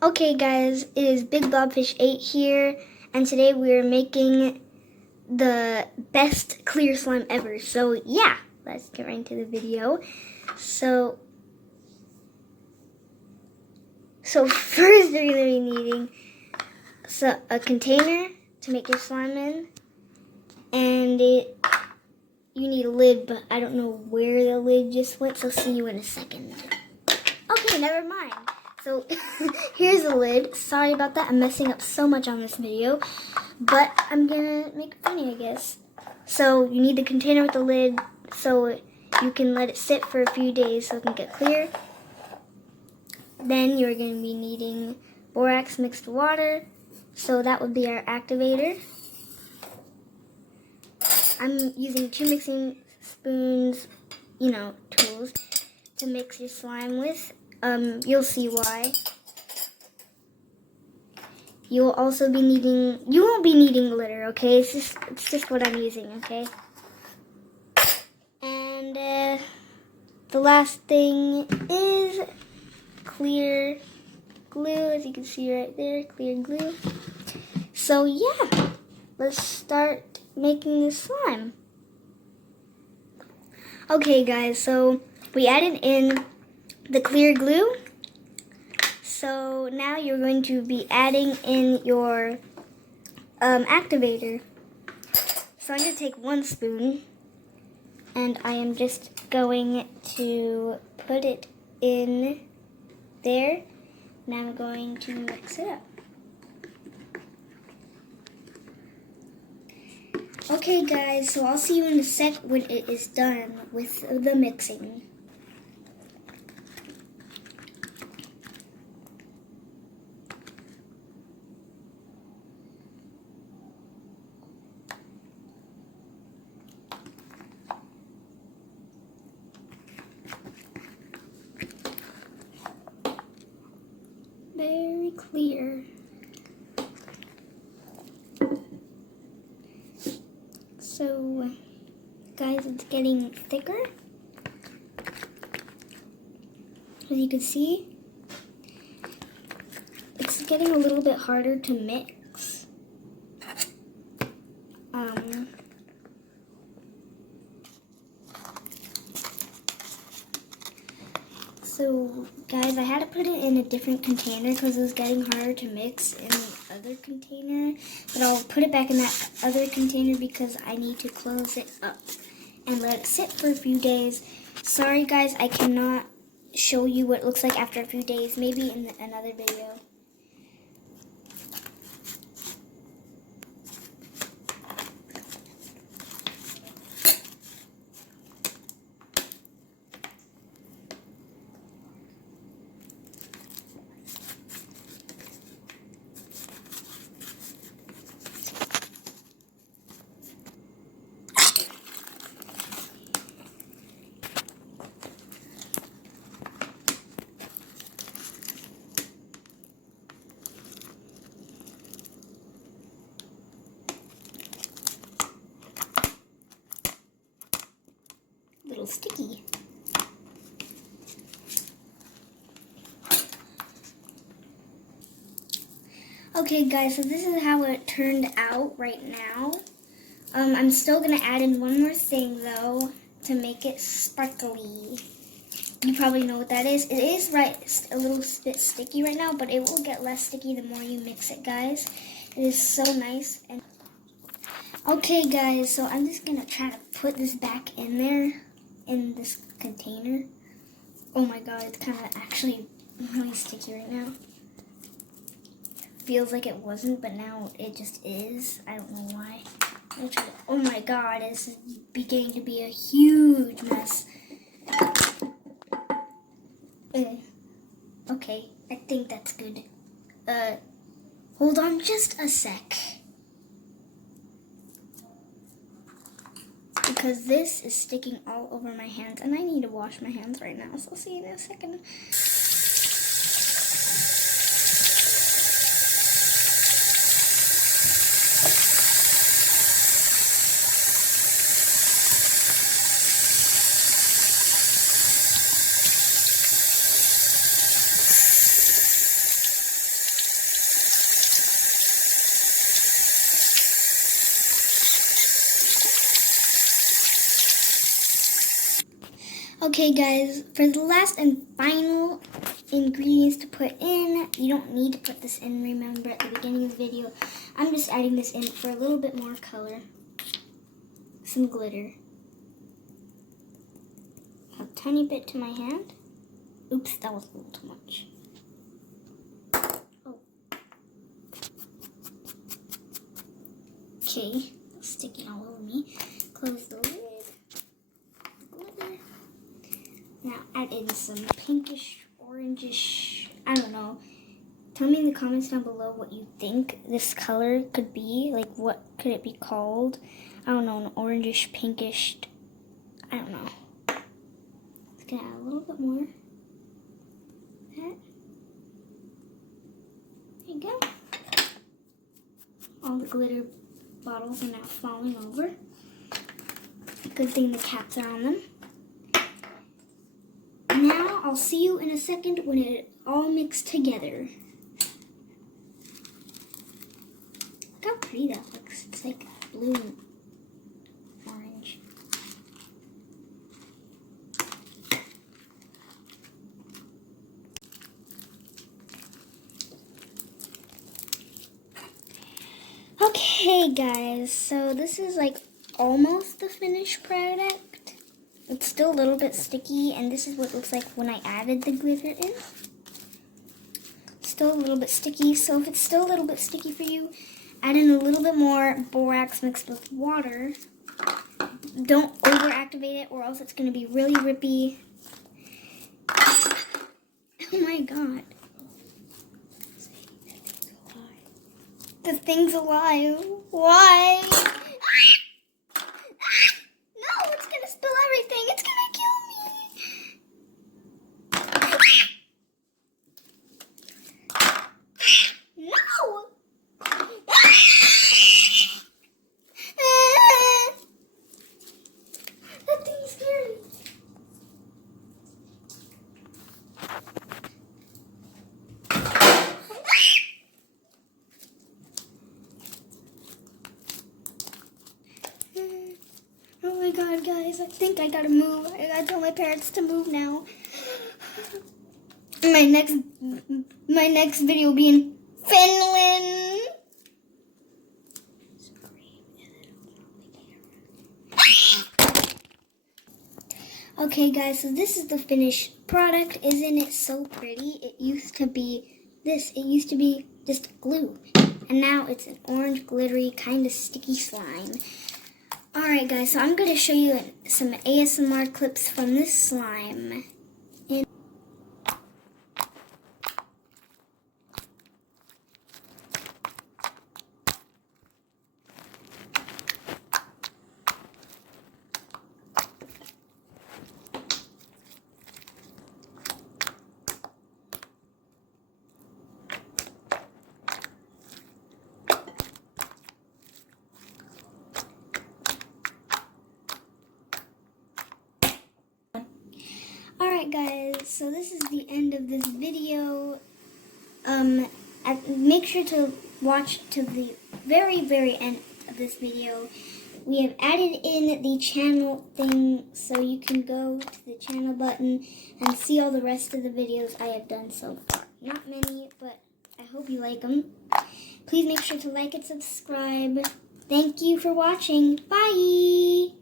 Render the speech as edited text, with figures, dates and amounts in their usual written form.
Okay guys, it is Big Blobfish 8 here, and today we're making the best clear slime ever. So yeah, let's get right into the video. So first you're going to be needing a container to make your slime in, and you need a lid, but I don't know where the lid just went, so see you in a second. Okay, never mind. So here's the lid. Sorry about that. I'm messing up so much on this video, but I'm gonna make it funny, I guess. So you need the container with the lid so you can let it sit for a few days so it can get clear. Then you're gonna be needing borax mixed water. So that would be our activator. I'm using 2 mixing spoons, tools to mix your slime with. You'll see why. You'll also be needing, you won't be needing glitter, okay? It's just what I'm using, okay? And the last thing is clear glue, as you can see right there, clear glue. So yeah, let's start making the slime. Okay guys, so we added in the clear glue. So now you're going to be adding in your activator. So I'm going to take 1 spoon and I am just going to put it in there. Now I'm going to mix it up. Okay guys, so I'll see you in a sec when it is done with the mixing. Very clear. So, guys, it's getting thicker. As you can see, it's getting a little bit harder to mix. So, guys, I had to put it in a different container because it was getting harder to mix in the other container. But I'll put it back in that other container because I need to close it up and let it sit for a few days. Sorry, guys, I cannot show you what it looks like after a few days. Maybe in another video. Little sticky. Okay guys, so this is how it turned out right now. I'm still gonna add in one more thing though to make it sparkly. You probably know what that is. It is a little bit sticky right now, but it will get less sticky the more you mix it, guys. It is so nice. And okay guys, so I'm just gonna try to put this back in there in this container. Oh my god, it's kind of actually really sticky right now. Feels like it wasn't, but now it just is. I don't know why. Oh my god, this is beginning to be a huge mess. Okay, I think that's good. Hold on just a sec. Because this is sticking all over my hands, and I need to wash my hands right now, so I'll see you in a second. Okay guys, for the last and final ingredients to put in, you don't need to put this in, remember, at the beginning of the video. I'm just adding this in for a little bit more color. Some glitter. A tiny bit to my hand. Oops, that was a little too much. Oh. Okay, it's sticking all over me. Close the lid. Glitter. Now add in some pinkish, orangish, I don't know. Tell me in the comments down below what you think this color could be. Like, what could it be called? I don't know, an orangish, pinkish, I don't know. Let's get add a little bit more. That. There you go. All the glitter bottles are now falling over. Good thing the caps are on them. Now I'll see you in a second when it all mixed together. Look how pretty that looks. It's like blue and orange. Okay guys, so this is like almost the finished product. It's still a little bit sticky, and this is what it looks like when I added the glitter in. Still a little bit sticky, so if it's still a little bit sticky for you, add in a little bit more borax mixed with water. Don't overactivate it or else it's going to be really rippy. Oh my god. The thing's alive. Why? No, it's going to spill everything. It's going to kill me. No! That thing's scary. Oh my god, guys, I think I gotta move. I gotta tell my parents to move now. My next video will be in Finland. Okay guys, so this is the finished product. Isn't it so pretty? It used to be this. It used to be just glue. And now it's an orange glittery kind of sticky slime. Alright guys, so I'm going to show you some ASMR clips from this slime. Alright guys, so this is the end of this video. Make sure to watch to the very end of this video. We have added in the channel thing, so you can go to the channel button and see all the rest of the videos I have done so far. Not many, but I hope you like them. Please make sure to like and subscribe. Thank you for watching. Bye!